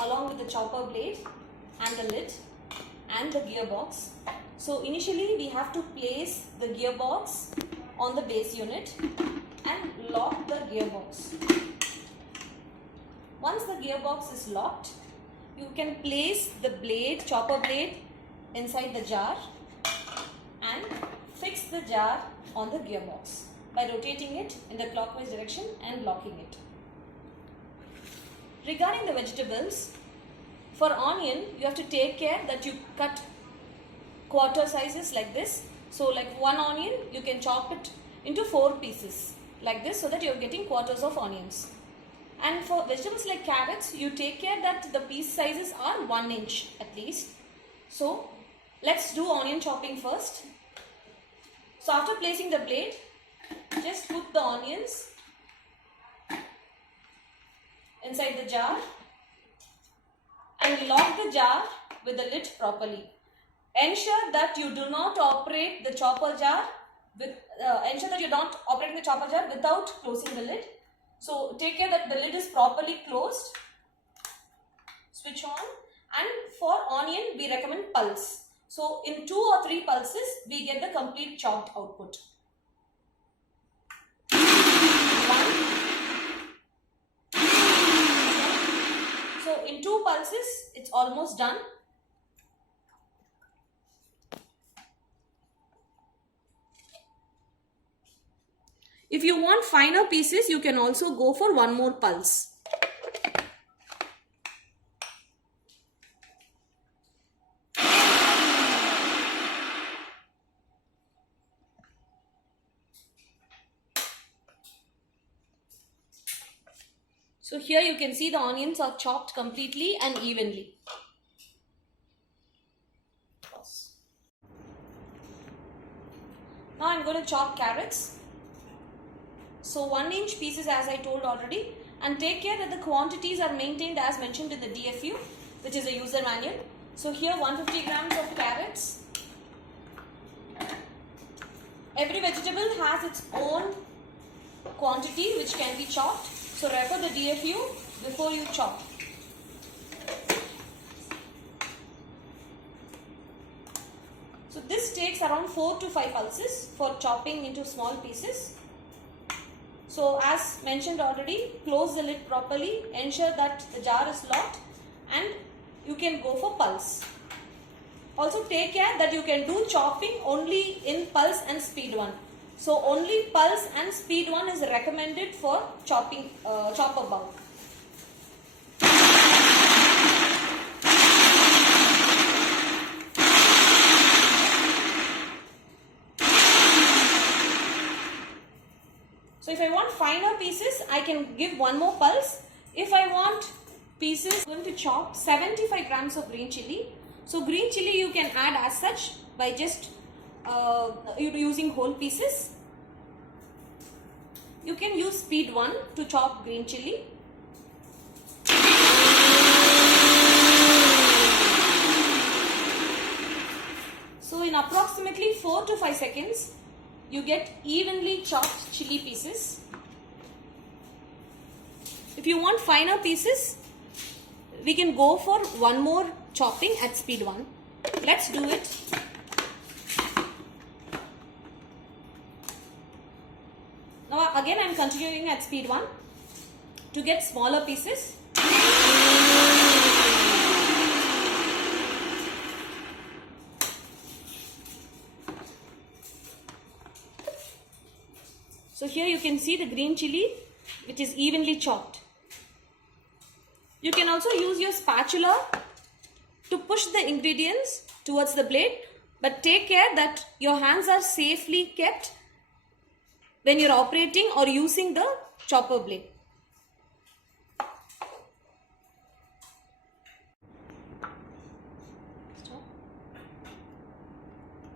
along with the chopper blade and the lid and the gearbox. So initially we have to place the gearbox on the base unit and lock the gearbox. Once the gearbox is locked, you can place the blade, chopper blade, inside the jar and fix the jar on the gearbox by rotating it in the clockwise direction and locking it. Regarding the vegetables, for onion you have to take care that you cut quarter sizes like this. So like one onion you can chop it into 4 pieces like this so that you are getting quarters of onions. And for vegetables like carrots, you take care that the piece sizes are 1 inch at least. So let's do onion chopping first. So after placing the blade, just put the onions inside the jar and lock the jar with the lid properly. Ensure that you do not operate the chopper jar without closing the lid. So take care that the lid is properly closed. Switch on, and for onion we recommend pulse. So in 2 or 3 pulses we get the complete chopped output. 1. So in 2 pulses it's almost done. If you want finer pieces, you can also go for 1 more pulse. So here you can see the onions are chopped completely and evenly. Now I am going to chop carrots. So 1 inch pieces as I told already, and take care that the quantities are maintained as mentioned in the DFU, which is a user manual. So here 150 grams of carrots. Every vegetable has its own quantity which can be chopped. So refer the DFU before you chop. So this takes around 4 to 5 pulses for chopping into small pieces. So as mentioned already, close the lid properly, ensure that the jar is locked, and you can go for pulse. Also take care that you can do chopping only in pulse and speed 1. So only pulse and speed 1 is recommended for chopping chopper bulk. So if I want finer pieces, I can give 1 more pulse. If I want pieces, I'm going to chop 75 grams of green chili. So green chili you can add as such by just using whole pieces. You can use speed 1 to chop green chili. So in approximately 4 to 5 seconds, you get evenly chopped chili pieces. If you want finer pieces, we can go for 1 more chopping at speed 1. Let's do it. Now again I am continuing at speed 1 to get smaller pieces. So here you can see the green chili which is evenly chopped. You can also use your spatula to push the ingredients towards the blade, but take care that your hands are safely kept when you are operating or using the chopper blade. Stop.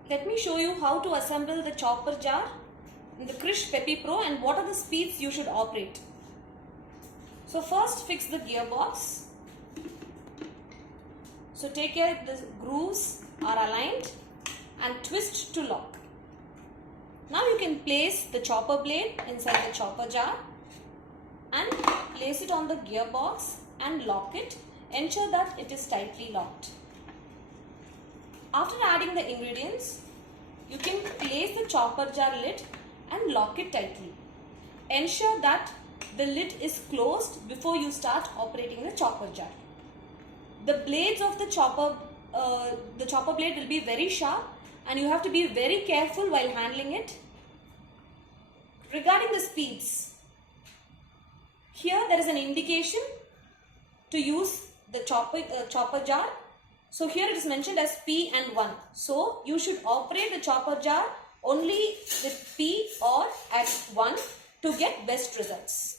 Let me show you how to assemble the chopper jar in the Krish Peppy Pro and what are the speeds you should operate. So first fix the gearbox. So take care the grooves are aligned and twist to lock. Now you can place the chopper blade inside the chopper jar and place it on the gearbox and lock it. ensure that it is tightly locked. After adding the ingredients, you can place the chopper jar lid and lock it tightly. Ensure that the lid is closed before you start operating the chopper jar. The blades of the chopper blade will be very sharp and you have to be very careful while handling it. Regarding the speeds, here there is an indication to use the chopper jar. So here it is mentioned as P and 1. So you should operate the chopper jar only with P or at 1 to get best results.